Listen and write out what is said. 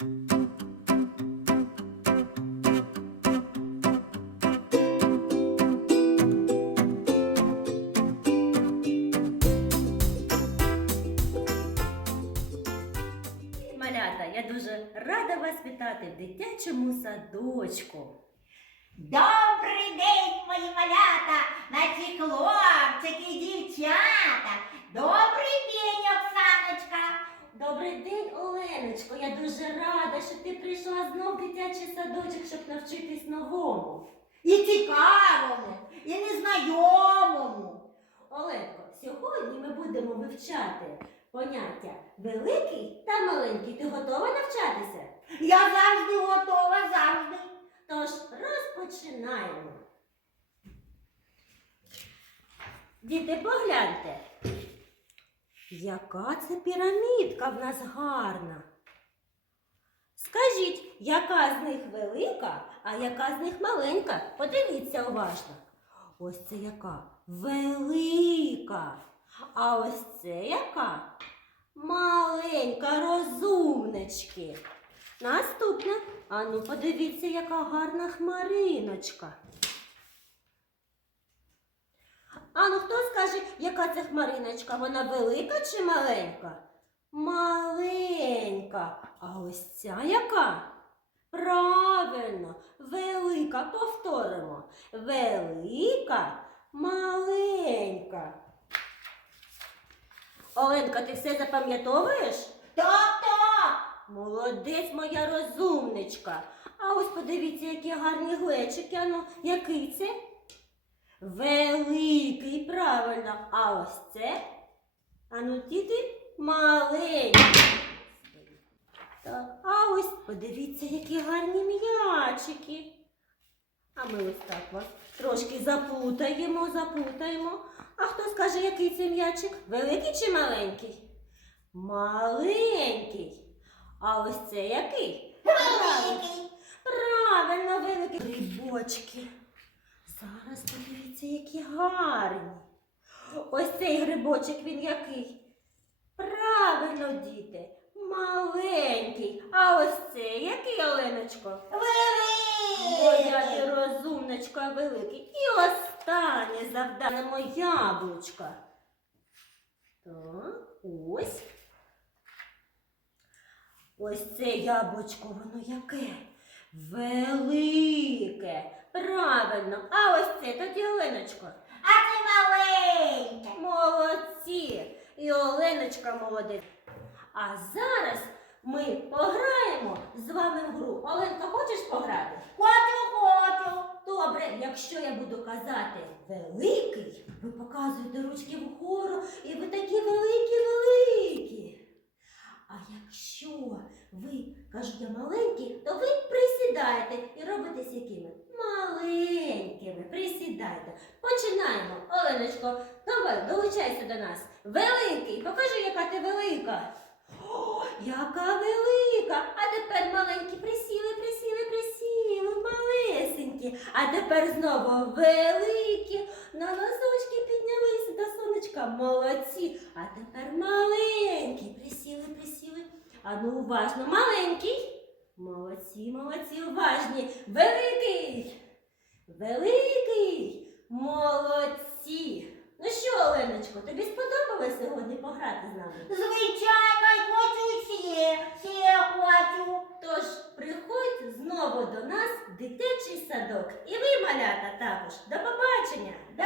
Малята, я дуже рада вас вітати в дитячому садочку. Добрий день, мої малята, наші хлопчики дівчата. Добрий день, Оксаночка. Добрий день, Оленочко. Я дуже рада, що ти прийшла знов в дитячий садочок, щоб навчитись новому. І цікавому, і незнайомому. Оленко, сьогодні ми будемо вивчати поняття великий та маленький. Ти готова навчатися? Я завжди готова, завжди. Тож розпочинаємо. Діти, погляньте. Яка це пірамідка в нас гарна. Скажіть, яка з них велика, а яка з них маленька? Подивіться уважно. Ось це яка велика. А ось це яка маленька розумнички. Наступна. Ану, подивіться, яка гарна хмариночка. Ану, хто скаже, яка це хмариночка? Вона велика чи маленька? Маленька. А ось ця яка? Правильно, велика. Повторимо. Велика, маленька. Оленка, ти все запам'ятовуєш? Так, так. Молодець моя розумничка. А ось подивіться, які гарні глечики. Ану, який це? Великий, правильно. А ось це? Ану, діти, маленький. Так, а ось подивіться, які гарні м'ячики. А ми ось так вас трошки заплутаємо, заплутаємо. А хто скаже, який це м'ячик? Великий чи маленький? Маленький. А ось це який? Великий. Правильно, великий. Грибочки. Зараз подивіться, які гарні. Ось цей грибочок він який? Правильно, діти. Маленький. А ось це який, Оленочко? Моя ти Великий. розумничка великий. І останнє завдано яблучка. Так, ось. Ось це яблучко, воно яке? Велике. Правильно. А ось це тоді Оленочко. А це маленьке. Молодці. І Оленочка молодець. А зараз ми пограємо з вами в гру. Оленка, хочеш пограти? Хочу, хочу. Добре, якщо я буду казати великий, ви показуєте ручки вгору, і ви такі великі-великі. А якщо ви кажете маленькі, то ви присідаєте і робите з якими? Маленькими. Присідайте. Починаємо. Оленочко, давай, долучайся до нас. Великий, покажи, яка ти велика. Яка велика! А тепер маленькі присіли, присіли, присіли, малесенькі. А тепер знову великі. На носочки піднялися до сонечка. Молодці. А тепер маленькі. Присіли, присіли. А ну уважно, маленький. Молодці, молодці, уважні. Великий. Великий. Молодці. Ну що, Оленочко, тобі сподобалось сьогодні пограти з нами? Звичайно, і хочу ще. Ще хочу. Тож приходь знову до нас в дитячий садок. І ви, малята, також. До побачення! До